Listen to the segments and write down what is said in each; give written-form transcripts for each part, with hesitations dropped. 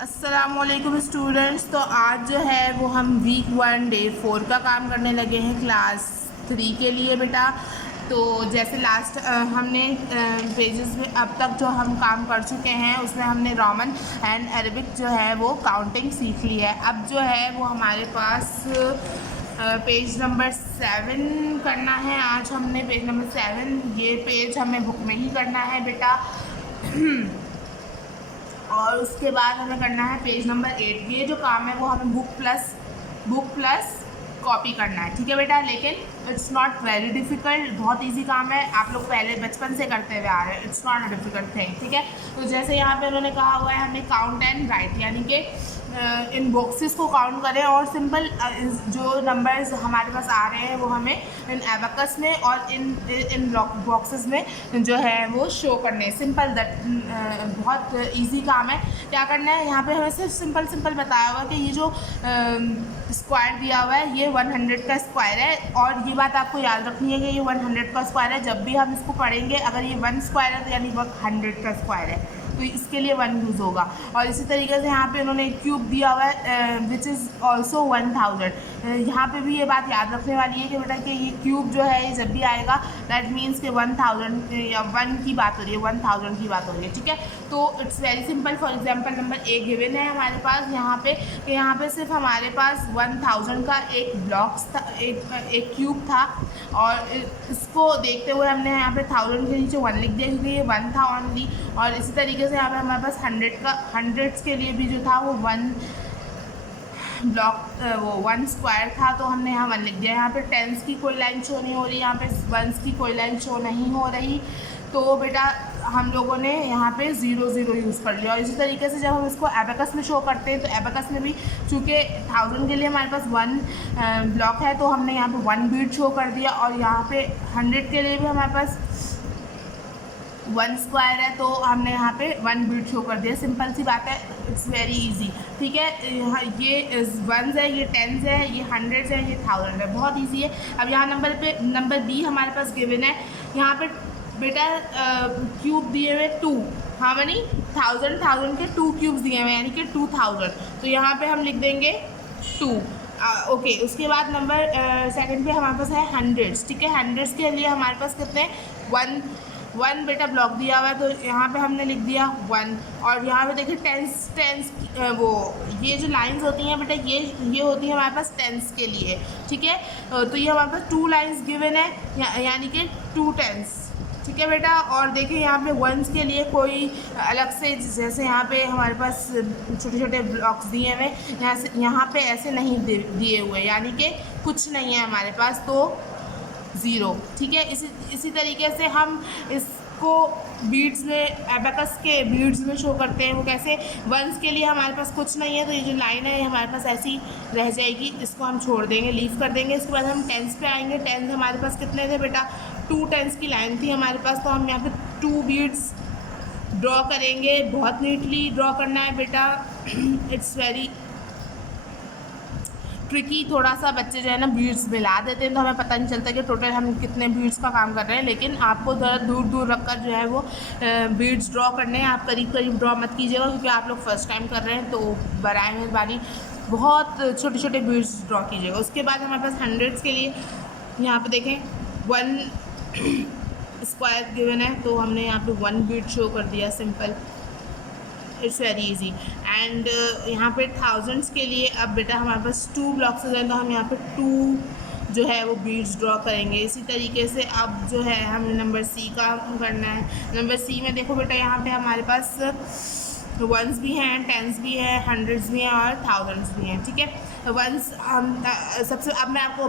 अस्सलामुअलैकुम स्टूडेंट्स। तो आज जो है वो हम वीक 1 डे 4 का काम करने लगे हैं क्लास 3 के लिए बेटा। तो जैसे लास्ट हमने पेजेस में अब तक जो हम काम कर चुके हैं उसमें हमने रोमन एंड अरबिक जो है वो काउंटिंग सीख ली है। अब जो है वो हमारे पास पेज नंबर 7 करना है। आज हमने पेज नंबर 7 ये पेज हमें बुक में ही करना है बेटा। और उसके बाद हमें करना है पेज नंबर 8। ये जो काम है वो हमें बुक प्लस कॉपी करना है, ठीक है बेटा। लेकिन इट्स नॉट वेरी डिफ़िकल्ट, बहुत इजी काम है, आप लोग पहले बचपन से करते हुए आ रहे हैं। It's not a difficult thing, ठीक है। तो जैसे यहाँ पे उन्होंने कहा हुआ है हमें काउंट एंड राइट, यानी कि इन बॉक्सेस को काउंट करें और सिंपल जो नंबर्स हमारे पास आ रहे हैं वो हमें इन एबकस में और इन बॉक्सेस में जो है वो शो करने। सिंपल दैट बहुत इजी काम है। क्या करना है, यहाँ पे हमें सिर्फ सिंपल बताया हुआ है कि ये जो स्क्वायर दिया हुआ है ये 100 का स्क्वायर है। और ये बात आपको याद रखनी है कि ये 100 का स्क्वायर है। जब भी हम इसको पढ़ेंगे अगर ये 1 स्क्वायर है तो यानी वो 100 का स्क्वायर है, तो इसके लिए 1 यूज़ होगा। और इसी तरीके से यहाँ पे उन्होंने क्यूब दिया हुआ है विच इज़ ऑल्सो 1000। यहाँ पे भी ये बात याद रखने वाली है कि बेटा कि ये क्यूब जो है ये जब भी आएगा दैट मीन्स कि 1000 या 1 की बात हो रही है, 1000 की बात हो रही है, ठीक है। तो it's very simple. For example number A given है हमारे पास यहाँ पे सिर्फ हमारे पास 1000 का एक ब्लॉक्स था, एक क्यूब था। और इसको देखते हुए हमने यहाँ पे 1000 के नीचे 1 लिख दिया क्योंकि ये 1 था ओनली। और इसी तरीके से यहाँ पे हमारे पास 100 के लिए भी जो था वो 1 ब्लॉक वो 1 स्क्वायर था, तो हमने यहाँ 1 लिख दिया। यहाँ पे 10s की कोई लाइन शो नहीं हो रही, यहाँ पे 1s की कोई लाइन शो नहीं हो रही, तो बेटा हम लोगों ने यहाँ पे 0 0 यूज़ कर लिया। और इसी तरीके से जब हम इसको एबेकस में शो करते हैं तो एबेकस में भी चूँकि 1000 के लिए हमारे पास 1 ब्लॉक है तो हमने यहाँ पे 1 बीट शो कर दिया। और यहाँ पे 100 के लिए भी हमारे पास 1 स्क्वायर है तो हमने यहाँ पे 1 बीट शो कर दिया। सिंपल सी बात है, इट्स वेरी इजी, ठीक है। ये 1s है, ये 10s है, ये 100s है, ये 1000 है, बहुत इजी है। अब यहाँ नंबर बी हमारे पास गिवन है। यहाँ पे बेटा क्यूब दिए हुए 2, हाँ मनी 1000 के 2 क्यूब्स दिए हुए यानी कि 2000, तो यहाँ पे हम लिख देंगे 2। ओके, उसके बाद नंबर सेकंड पे हमारे पास है 100s, ठीक है। 100s के लिए हमारे पास कितने 1 बेटा ब्लॉक दिया हुआ है तो यहाँ पे हमने लिख दिया 1। और यहाँ पे देखिए 10s वो ये जो लाइंस होती हैं बेटा ये होती है हमारे पास 10s के लिए, ठीक है। तो ये हमारे पास 2 लाइंस गिवन है यानी कि 2 10s, ठीक है बेटा। और देखिए यहाँ पे 1s के लिए कोई अलग से जैसे यहाँ पे हमारे पास छोटे छोटे ब्लॉक्स दिए हुए यहाँ पे ऐसे नहीं दिए हुए, यानी कि कुछ नहीं है हमारे पास, तो 0, ठीक है। इसी तरीके से हम इसको बीड्स में एबेकस के बीड्स में शो करते हैं। वो कैसे 1s के लिए हमारे पास कुछ नहीं है तो ये जो लाइन है हमारे पास ऐसी रह जाएगी, इसको हम छोड़ देंगे, लीव कर देंगे। इसके बाद हम 10s पे आएंगे। 10s हमारे पास कितने थे बेटा 2 10s की लाइन थी हमारे पास, तो हम यहाँ पे 2 बीड्स ड्रॉ करेंगे। बहुत नीटली ड्रॉ करना है बेटा, इट्स वेरी ट्रिकी। थोड़ा सा बच्चे जो है ना बीड्स मिला देते हैं तो हमें पता नहीं चलता कि टोटल हम कितने बीड्स का काम कर रहे हैं। लेकिन आपको ज़रा दूर रख कर जो है वो बीड्स ड्रॉ करने हैं। आप करीब ड्रॉ मत कीजिएगा क्योंकि आप लोग फर्स्ट टाइम कर रहे हैं, तो बराए मेहरबानी बहुत छोटे बीड्स ड्रॉ कीजिएगा। उसके बाद हमारे पास 100s के लिए यहाँ पे देखें 1 स्क्वायर गिवन है तो हमने यहाँ पे 1 बीड शो कर दिया, simple, it's very easy. And यहाँ पे 1000s के लिए अब बेटा हमारे पास 2 ब्लॉक्स हैं तो हम यहाँ पे 2 जो है वो बीड्स ड्रॉ करेंगे। इसी तरीके से अब जो है हमें नंबर सी का करना है। नंबर सी में देखो बेटा यहाँ पे हमारे पास 1s भी हैं, 10s भी हैं, 100s भी हैं और 1000s भी हैं, ठीक है। 1s हम सबसे अब मैं आपको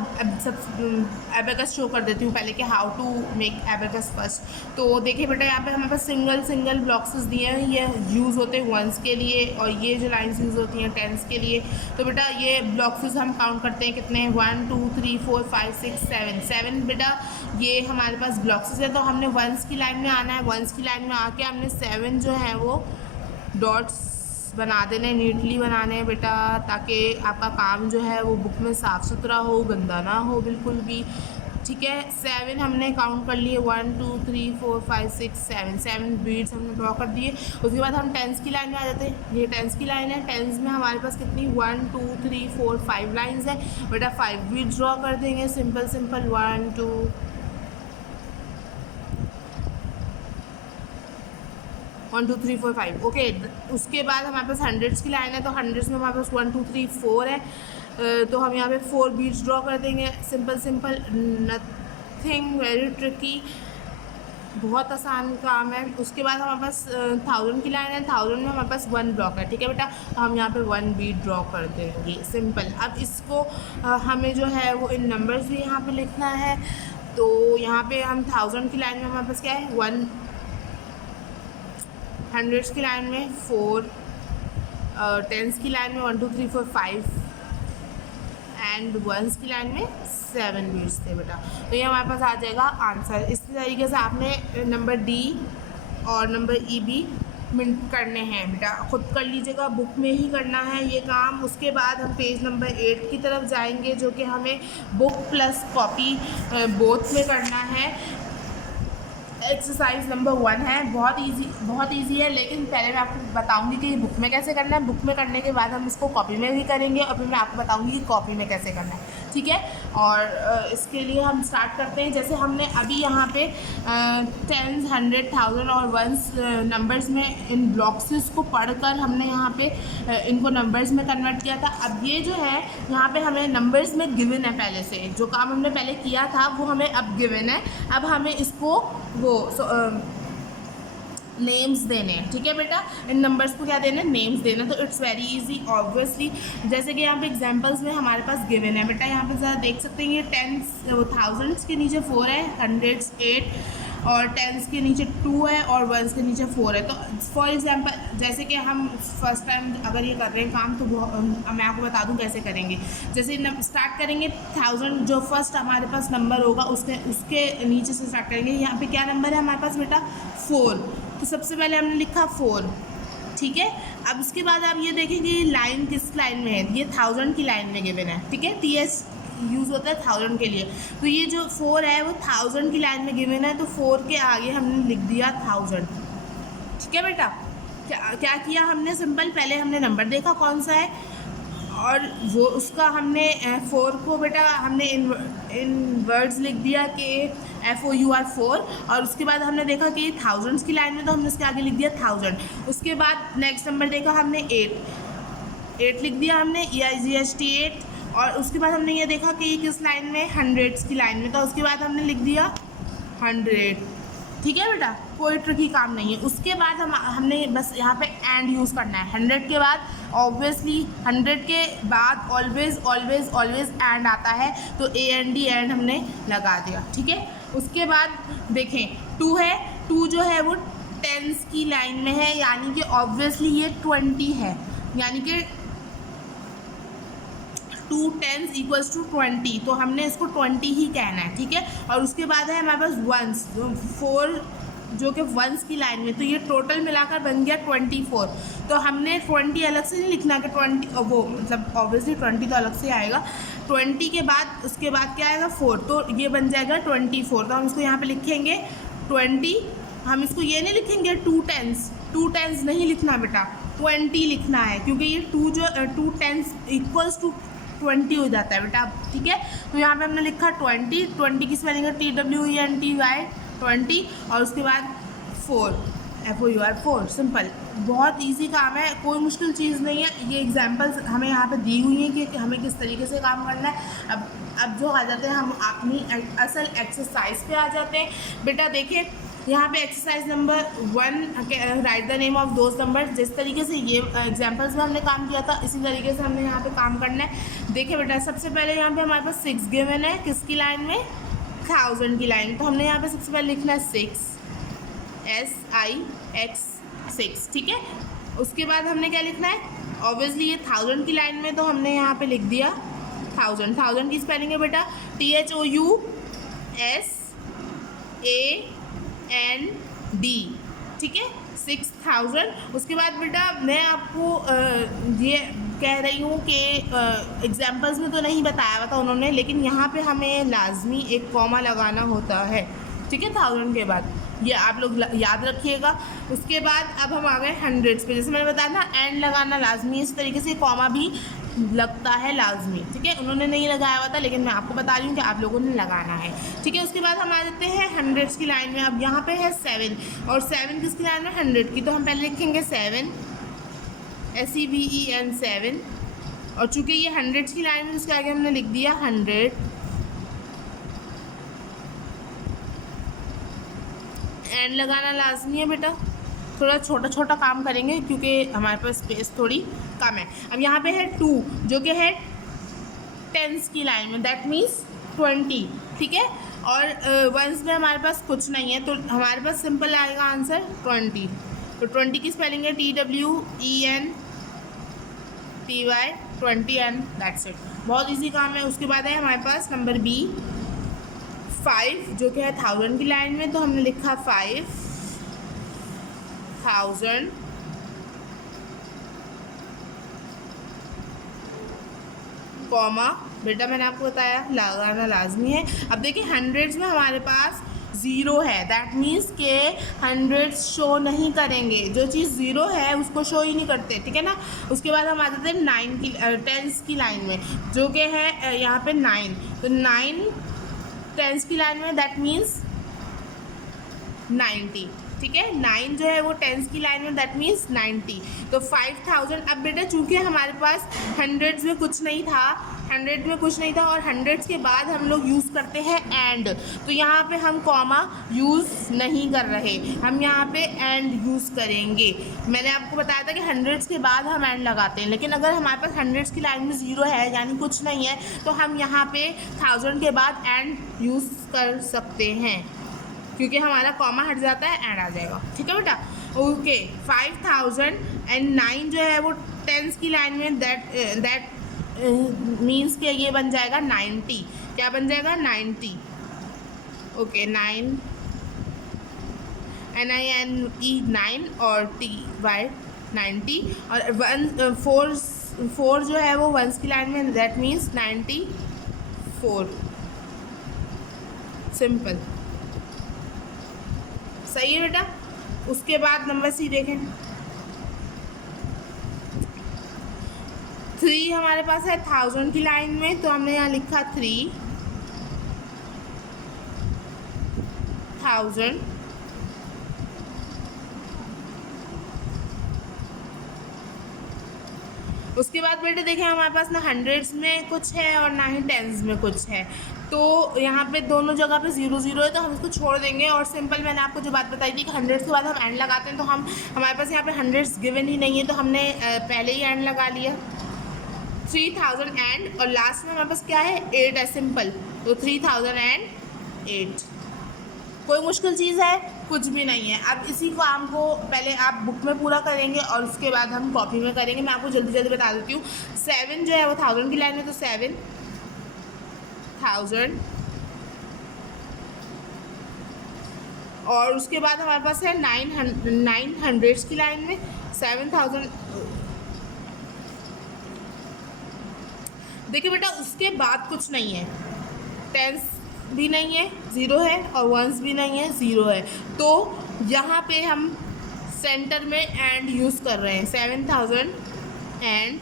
एबेकस शो कर देती हूँ पहले कि how to make abacus first. तो देखिए बेटा यहाँ पे हमारे पास सिंगल ब्लॉक्स दिए हैं, ये यूज़ होते हैं 1s के लिए और ये जो लाइंस यूज़ होती हैं 10s के लिए। तो बेटा ये ब्लॉक्स हम काउंट करते हैं कितने 1 2 3 4 5 6 7 बेटा ये हमारे पास ब्लॉक्स है। तो हमने 1s की लाइन में आना है। 1s की लाइन में आके हमने 7 जो है वो डॉट्स बना देने, नीटली बनाने हैं बेटा, ताकि आपका काम जो है वो बुक में साफ़ सुथरा हो, गंदा ना हो बिल्कुल भी। ठीक है। 7 हमने काउंट कर लिए, 1 2 3 4 5 6 7 बीड्स हमने ड्रॉ कर दिए। उसके बाद हम टेंस की लाइन में आ जाते हैं। ये टेंस की लाइन है। टेंस में हमारे पास कितनी 1 2 3 4 5 लाइन्स है बेटा। 5 बीड्स ड्रॉ कर देंगे, सिंपल 1 2 1 2 3 4 5 ओके। उसके बाद हमारे पास हंड्रेड्स की लाइन है, तो हंड्रेड्स में हमारे पास 1 2 3 4 है, तो हम यहाँ पे 4 बीट्स ड्रॉ कर देंगे, सिंपल नथिंग वेरी ट्रिकी, बहुत आसान काम है। उसके बाद हमारे पास 1000 की लाइन है, 1000 में हमारे पास 1 ब्लॉक है, ठीक है बेटा। तो हम यहाँ पे 1 बीट ड्रॉ कर देंगे, सिंपल। अब इसको हमें जो है वो इन नंबर्स भी यहाँ पे लिखना है। तो यहाँ पे हम 1000 की लाइन में हमारे पास क्या है 1, हंड्रेड्स की लाइन में 4, टेंस की लाइन में 1 2 3 4 5 एंड वंस की लाइन में 7 बीट्स थे बेटा। तो ये हमारे पास आ जाएगा आंसर। इस तरीके से आपने नंबर डी और नंबर ई भी मिनट करने हैं बेटा, खुद कर लीजिएगा, बुक में ही करना है ये काम। उसके बाद हम पेज नंबर 8 की तरफ जाएंगे, जो कि हमें बुक प्लस कॉपी बोथ में करना है। एक्सरसाइज नंबर 1 है, बहुत इजी है, लेकिन पहले मैं आपको बताऊंगी कि बुक में कैसे करना है। बुक में करने के बाद हम इसको कॉपी में भी करेंगे, और फिर मैं आपको बताऊंगी कि कॉपी में कैसे करना है, ठीक है। और इसके लिए हम स्टार्ट करते हैं। जैसे हमने अभी यहाँ पे 10, 100, 1000 और वंस नंबर्स में इन ब्लॉक्सेस को पढ़कर हमने यहाँ पे इनको नंबर्स में कन्वर्ट किया था। अब ये जो है यहाँ पे हमें नंबर्स में गिवन है, पहले से जो काम हमने पहले किया था वो हमें अब गिवन है। अब हमें इसको वो नेम्स देने हैं, ठीक है बेटा। इन नंबर्स को क्या देना है, नेम्स देना। तो इट्स वेरी इजी ऑब्वियसली। जैसे कि यहाँ पे एग्जांपल्स में हमारे पास गिवन है बेटा, यहाँ पे ज़रा देख सकते हैं, ये 10,000 के नीचे 4 है, 100s 8 और 10s के नीचे 2 है और 1s के नीचे 4 है। तो फॉर एग्जांपल जैसे कि हम फर्स्ट टाइम अगर ये कर रहे हैं काम, तो मैं आपको बता दूं कैसे करेंगे। जैसे स्टार्ट करेंगे 1000, जो फर्स्ट हमारे पास नंबर होगा उसके नीचे से स्टार्ट करेंगे। यहाँ पे क्या नंबर है हमारे पास बेटा 4, तो सबसे पहले हमने लिखा 4, ठीक है। अब उसके बाद आप ये देखेंगे ये लाइन किस लाइन में है, ये 1000 की लाइन में गिवन है, ठीक है। TS यूज़ होता है 1000 के लिए। तो ये जो 4 है वो 1000 की लाइन में गिवन है, तो 4 के आगे हमने लिख दिया 1000, ठीक है बेटा। क्या किया हमने, सिंपल पहले हमने नंबर देखा कौन सा है, और वो उसका हमने 4 को बेटा हमने इन वर्ड्स लिख दिया कि FOUR 4, और उसके बाद हमने देखा कि 1000s की लाइन में, तो हमने उसके आगे लिख दिया 1000। उसके बाद नेक्स्ट नंबर देखा हमने 8 लिख दिया हमने, EIGHT 8, और उसके बाद हमने ये देखा कि ये किस लाइन में, 100s की लाइन में, तो उसके बाद हमने लिख दिया 100, ठीक है बेटा। कोई ट्रिकी काम नहीं है। उसके बाद हमने बस यहाँ पे एंड यूज़ करना है। 100 के बाद ऑब्वियसली 100 के बाद ऑलवेज एंड आता है, तो AND एंड हमने लगा दिया, ठीक है। उसके बाद देखें 2 है, 2 जो है वो 10s की लाइन में है, यानी कि ऑब्वियसली ये 20 है, यानी कि 2 10s = 20, तो हमने इसको 20 ही कहना है, ठीक है। और उसके बाद है हमारे पास वंस, 4 जो कि वंस की लाइन में, तो ये टोटल मिलाकर बन गया 24। तो हमने 20 अलग से नहीं लिखना कि 20 वो मतलब ऑब्वियसली 20 तो अलग से आएगा। 20 के बाद उसके बाद क्या आएगा 4, तो ये बन जाएगा 24। तो हम इसको यहाँ पे लिखेंगे 20, हम इसको ये नहीं लिखेंगे 2 10s नहीं लिखना बेटा, 20 लिखना है, क्योंकि ये 2 10s = 20 हो जाता है बेटा, ठीक है। तो यहाँ पे हमने लिखा 20 की स्पेलिंग है TWENTY 20, और उसके बाद 4 FOUR 4, सिंपल। बहुत इजी काम है, कोई मुश्किल चीज़ नहीं है। ये एग्जांपल्स हमें यहाँ पे दी हुई हैं कि हमें किस तरीके से काम करना है। अब जो आ जाते हैं हम अपनी असल एक्सरसाइज पे आ जाते हैं बेटा। देखिए यहाँ पे exercise number 1, right the name of those number. जिस तरीके से ये एग्जांपल्स में हमने काम किया था, इसी तरीके से हमने यहाँ पे काम करना है। देखिए बेटा सबसे पहले यहाँ पे हमारे पास 6 गिवन है, किसकी लाइन में, 1000 की लाइन। तो हमने यहाँ पे सबसे पहले लिखना है 6 SIX 6, ठीक है। उसके बाद हमने क्या लिखना है, ऑब्वियसली ये 1000 की लाइन में, तो हमने यहाँ पे लिख दिया 1000 की स्पेलिंग है बेटा THOUSAND, ठीक है, 6000। उसके बाद बेटा मैं आपको ये कह रही हूँ कि एग्जाम्पल्स में तो नहीं बताया हुआ था उन्होंने, लेकिन यहाँ पे हमें लाजमी एक कॉमा लगाना होता है, ठीक है, 1000 के बाद, ये आप लोग याद रखिएगा। उसके बाद अब हम आ गए हंड्रेड्स पे। जैसे मैंने बताया ना एंड लगाना लाजमी है, इस तरीके से कॉमा भी लगता है लाजमी, ठीक है। उन्होंने नहीं लगाया हुआ था लेकिन मैं आपको बता रही हूँ कि आप लोगों ने लगाना है, ठीक है। उसके बाद हम आ जाते हैं हंड्रेड्स की लाइन में। अब यहाँ पे है 7 और 7 किसकी लाइन में, 100 की, तो हम पहले लिखेंगे 7 SEVEN 7, और चूँकि ये हंड्रेड्स की लाइन में जिसके आगे हमने लिख दिया 100, एंड लगाना लाजमी है बेटा। थोड़ा छोटा छोटा काम करेंगे क्योंकि हमारे पास स्पेस थोड़ी कम है। अब यहाँ पे है 2 जो कि है टेंस की लाइन में, दैट मीन्स 20, ठीक है। और वंस में हमारे पास कुछ नहीं है तो हमारे पास सिंपल आएगा आंसर 20। तो 20 की स्पेलिंग है TWENTY 20 एंड दैट्स इट। बहुत इजी काम है। उसके बाद है हमारे पास नंबर B 5 जो कि है 1000 की लाइन में, तो हमने लिखा 5000 कॉमा, बेटा मैंने आपको बताया लगाना लाजमी है। अब देखिए हंड्रेड्स में हमारे पास 0 है, दैट मीन्स के हंड्रेड्स शो नहीं करेंगे, जो चीज़ 0 है उसको शो ही नहीं करते, ठीक है ना। उसके बाद हम आ जाते हैं 9 की टेंस की लाइन में, जो कि है यहाँ पे 9, तो 9 टेंस की लाइन में, दैट मीन्स 90, ठीक है। 9 जो है वो टेंस की लाइन में, दैट मीन्स 90। तो 5000। अब बेटा चूँकि हमारे पास हंड्रेड्स में कुछ नहीं था, हंड्रेड में कुछ नहीं था और हंड्रेड्स के बाद हम लोग यूज़ करते हैं एंड, तो यहाँ पे हम कॉमा यूज़ नहीं कर रहे, हम यहाँ पे एंड यूज़ करेंगे। मैंने आपको बताया था कि हंड्रेड्स के बाद हम एंड लगाते हैं, लेकिन अगर हमारे पास हंड्रेड्स की लाइन में 0 है यानी कुछ नहीं है तो हम यहाँ पे 1000 के बाद एंड यूज़ कर सकते हैं, क्योंकि हमारा कॉमा हट जाता है एंड आ जाएगा, ठीक है बेटा। ओके 5000 एंड 9 जो है वो टेंस की लाइन में, दैट मीन्स कि ये बन जाएगा 90। क्या बन जाएगा 90। ओके 9 NINE 9 और TY 90 और 4 जो है वो वंस की लाइन में, दैट मीन्स 94। सिंपल, सही है बेटा। उसके बाद नंबर C देखें, 3 हमारे पास है 1000 की लाइन में, तो हमने यहाँ लिखा 3000। उसके बाद बेटे देखें हमारे पास ना हंड्रेड्स में कुछ है और ना ही टेंस में कुछ है, तो यहाँ पे दोनों जगह पे 0 0 है, तो हम इसको छोड़ देंगे। और सिंपल मैंने आपको जो बात बताई थी कि हंड्रेड्स के बाद हम एंड लगाते हैं, तो हमारे पास यहाँ पे हंड्रेड्स गिवन ही नहीं है, तो हमने पहले ही एंड लगा लिया 3000 एंड, और लास्ट में हमारे पास क्या है 8 है, सिंपल। तो 3008। कोई मुश्किल चीज़ है कुछ भी नहीं है। अब इसी काम को पहले आप बुक में पूरा करेंगे और उसके बाद हम कॉपी में करेंगे। मैं आपको जल्दी जल्दी बता देती हूँ। 7 जो है वो 1000 की लाइन में, तो 7000, और उसके बाद हमारे पास है 900 की लाइन में 7000। देखिए बेटा उसके बाद कुछ नहीं है, टेंस भी नहीं है 0 है और वंस भी नहीं है 0 है, तो यहाँ पे हम सेंटर में एंड यूज़ कर रहे हैं। 7000 एंड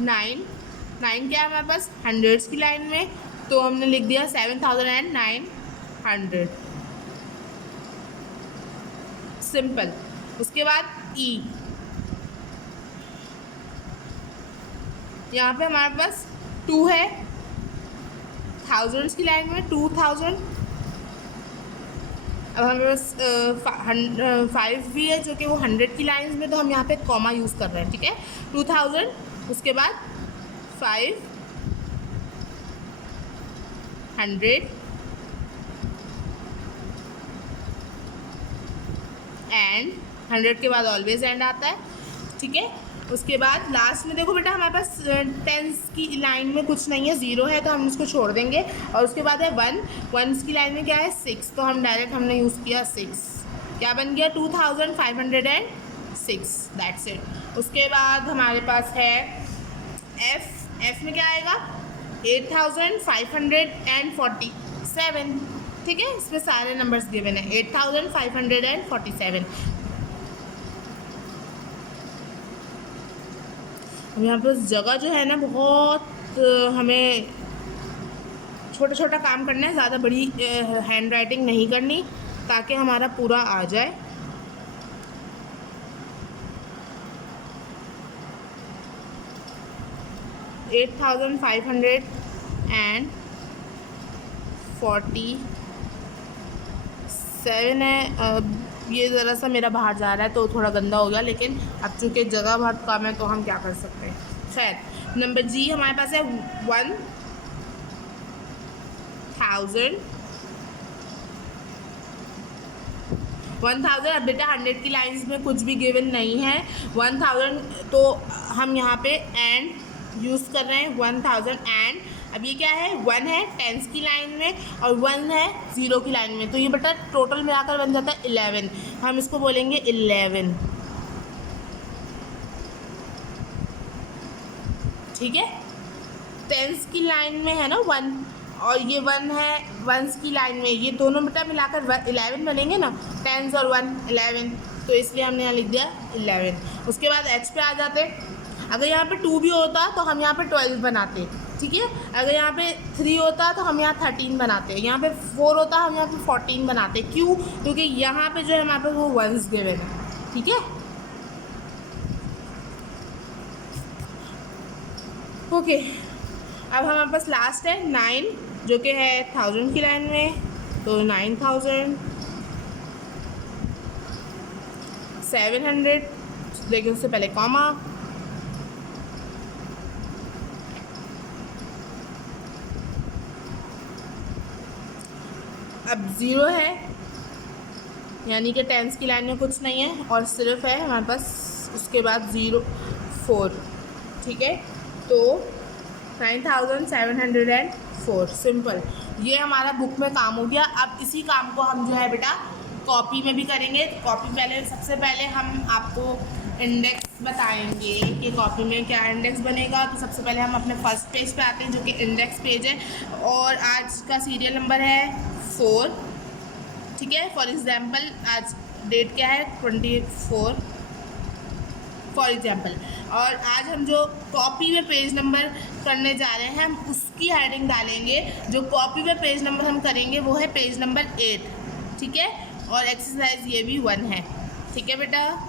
9 क्या है हमारे पास हंड्रेड्स की लाइन में, तो हमने लिख दिया 7900। सिंपल। उसके बाद E, यहाँ पे हमारे पास 2 है थाउजेंड्स की लाइन में, 2000। अब हमारे पास 5 भी है जो कि वो 100 की लाइन में, तो हम यहाँ पे कॉमा यूज़ कर रहे हैं, ठीक है। 2000, उसके बाद 500 एंड 100 के बाद ऑलवेज एंड आता है, ठीक है। उसके बाद लास्ट में देखो बेटा हमारे पास टेंस की लाइन में कुछ नहीं है, 0 है, तो हम इसको छोड़ देंगे। और उसके बाद है 1 की लाइन में क्या है 6, तो हम डायरेक्ट हमने यूज़ किया 6। क्या बन गया 2506। 6, दैट्स इट। उसके बाद हमारे पास है एफ में क्या आएगा 8547, ठीक है, इसमें सारे नंबर्स गिवन है 8547। अब यहाँ पर जगह जो है ना बहुत हमें छोटा छोटा काम करना है, ज़्यादा बड़ी हैंड राइटिंग नहीं करनी ताकि हमारा पूरा आ जाए। $8,547 है। अब ये ज़रा सा मेरा बाहर जा रहा है तो थोड़ा गंदा हो गया, लेकिन अब चूँकि जगह बहुत कम है तो हम क्या कर सकते हैं। खैर, नंबर जी हमारे पास है 1000। अब बेटा 100 की लाइंस में कुछ भी गिवन नहीं है। 1000 तो हम यहाँ पे एंड यूज़ कर रहे हैं 1000 एंड। अब ये क्या है 1 है टेंस की लाइन में और 1 है 0 की लाइन में, तो ये बेटा टोटल मिलाकर बन जाता है 11। हम इसको बोलेंगे 11, ठीक है। टेंस की लाइन में है ना 1 और ये 1 है वंस की लाइन में, ये दोनों बेटा मिलाकर 11 बनेंगे ना, टेंस और 1 11, तो इसलिए हमने यहाँ लिख दिया 11। उसके बाद एच पे आ जाते। अगर यहाँ पे 2 भी होता तो हम यहाँ पे 12 बनाते, ठीक है। अगर यहाँ पे 3 होता तो हम यहाँ 13 बनाते, यहाँ पे 4 होता हम यहाँ पे 14 बनाते। क्यों? क्योंकि यहाँ पे जो है हमारे पास वो वंस गिवन है, ठीक है। ओके, अब हमारे पास लास्ट है 9 जो कि है 1000 की लाइन में, तो 9700, देखिए उससे पहले कॉमा, अब 0 है यानी कि टेंस की लाइन में कुछ नहीं है और सिर्फ है हमारे पास उसके बाद 04, ठीक है। तो 9704 सिंपल, ये हमारा बुक में काम हो गया। अब इसी काम को हम जो है बेटा कॉपी में भी करेंगे। कॉपी पहले सबसे पहले हम आपको इंडेक्स बताएंगे कि कॉपी में क्या इंडेक्स बनेगा। तो सबसे पहले हम अपने फर्स्ट पेज पे आते हैं जो कि इंडेक्स पेज है और आज का सीरियल नंबर है 4, ठीक है। फॉर एग्जाम्पल आज डेट क्या है 24 फॉर एग्जाम्पल, और आज हम जो कॉपी में पेज नंबर करने जा रहे हैं हम उसकी हेडिंग डालेंगे। जो कॉपी में पेज नंबर हम करेंगे वो है पेज नंबर 8, ठीक है। और एक्सरसाइज ये भी 1 है, ठीक है बेटा।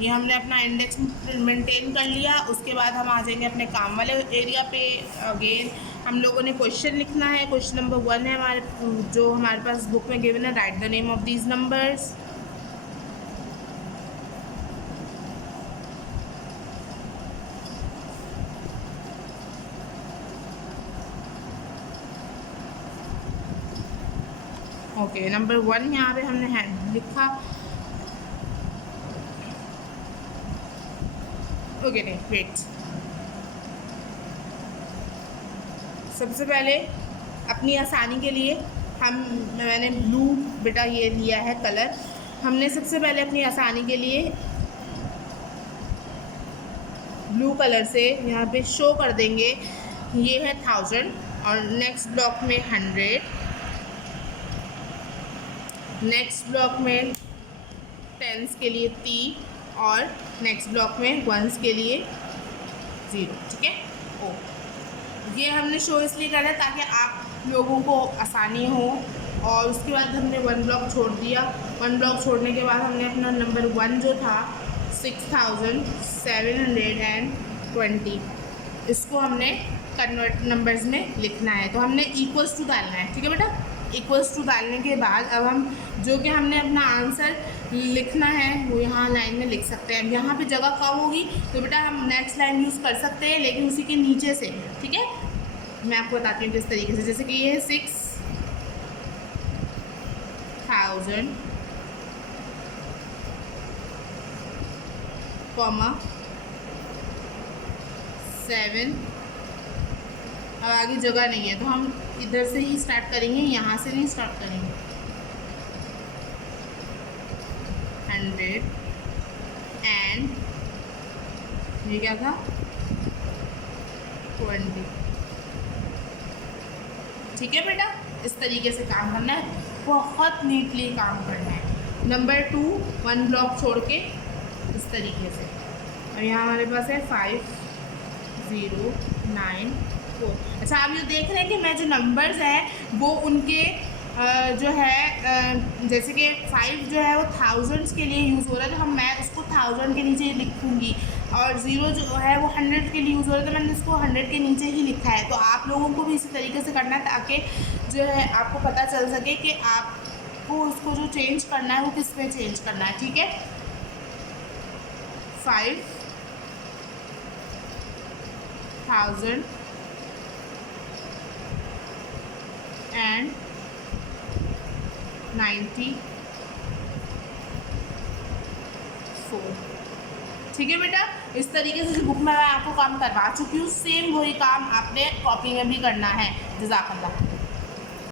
ये हमने अपना इंडेक्स मेंटेन कर लिया। उसके बाद हम आ जाएंगे अपने काम वाले एरिया पे। अगेन हम लोगों ने क्वेश्चन लिखना है। क्वेश्चन नंबर 1 है हमारे जो हमारे पास बुक में गिवन है, right the name of these numbers. Okay, number 1 यहाँ पे हमने है लिखा। ओके नहीं वेट, सबसे पहले अपनी आसानी के लिए मैंने ब्लू बेटा ये लिया है कलर। हमने सबसे पहले अपनी आसानी के लिए ब्लू कलर से यहाँ पे शो कर देंगे ये है 1000 और नेक्स्ट ब्लॉक में 100, नेक्स्ट ब्लॉक में टेंस के लिए 3 और नेक्स्ट ब्लॉक में वंस के लिए 0, ठीक है। ओ ये हमने शो इसलिए करा ताकि आप लोगों को आसानी हो। और उसके बाद हमने 1 ब्लॉक छोड़ दिया। 1 ब्लॉक छोड़ने के बाद हमने अपना नंबर 1 जो था 6720 इसको हमने कन्वर्ट नंबर्स में लिखना है। तो हमने इक्वल्स टू डालना है, ठीक है बेटा। इक्वल्स टू डालने के बाद अब हम जो कि हमने अपना आंसर लिखना है वो यहाँ लाइन में लिख सकते हैं। यहाँ पे जगह कम होगी तो बेटा हम नेक्स्ट लाइन यूज़ कर सकते हैं, लेकिन उसी के नीचे से, ठीक है। मैं आपको बताती हूँ किस तरीके से। जैसे कि ये है 6000 कॉमा 7। अब आगे जगह नहीं है तो हम इधर से ही स्टार्ट करेंगे, यहाँ से नहीं स्टार्ट करेंगे। 100 ये क्या था 20। ठीक है बेटा, इस तरीके से काम करना है, बहुत नीटली काम करना है। नंबर 2 1 ब्लॉक छोड़ के इस तरीके से। और यहाँ हमारे पास है 5 0 9 4। अच्छा, आप ये देख रहे हैं कि मैं जो नंबर्स हैं वो उनके जो है जैसे कि 5 जो है वो थाउजेंड्स के लिए यूज़ हो रहा है, तो मैं उसको 1000 के नीचे ही लिखूँगी। और 0 जो है वो 100 के लिए यूज़ हो रहा है, तो मैंने इसको 100 के नीचे ही लिखा है। तो आप लोगों को भी इसी तरीके से करना है, ताकि जो है आपको पता चल सके कि आपको उसको जो चेंज करना है वो किस में चेंज करना है। ठीक है, 5000 and 94। ठीक है बेटा, इस तरीके से जो बुक में मैं आपको काम करवा चुकी हूँ, सेम वही काम आपने कॉपी में भी करना है। जज़ाकल्लाह।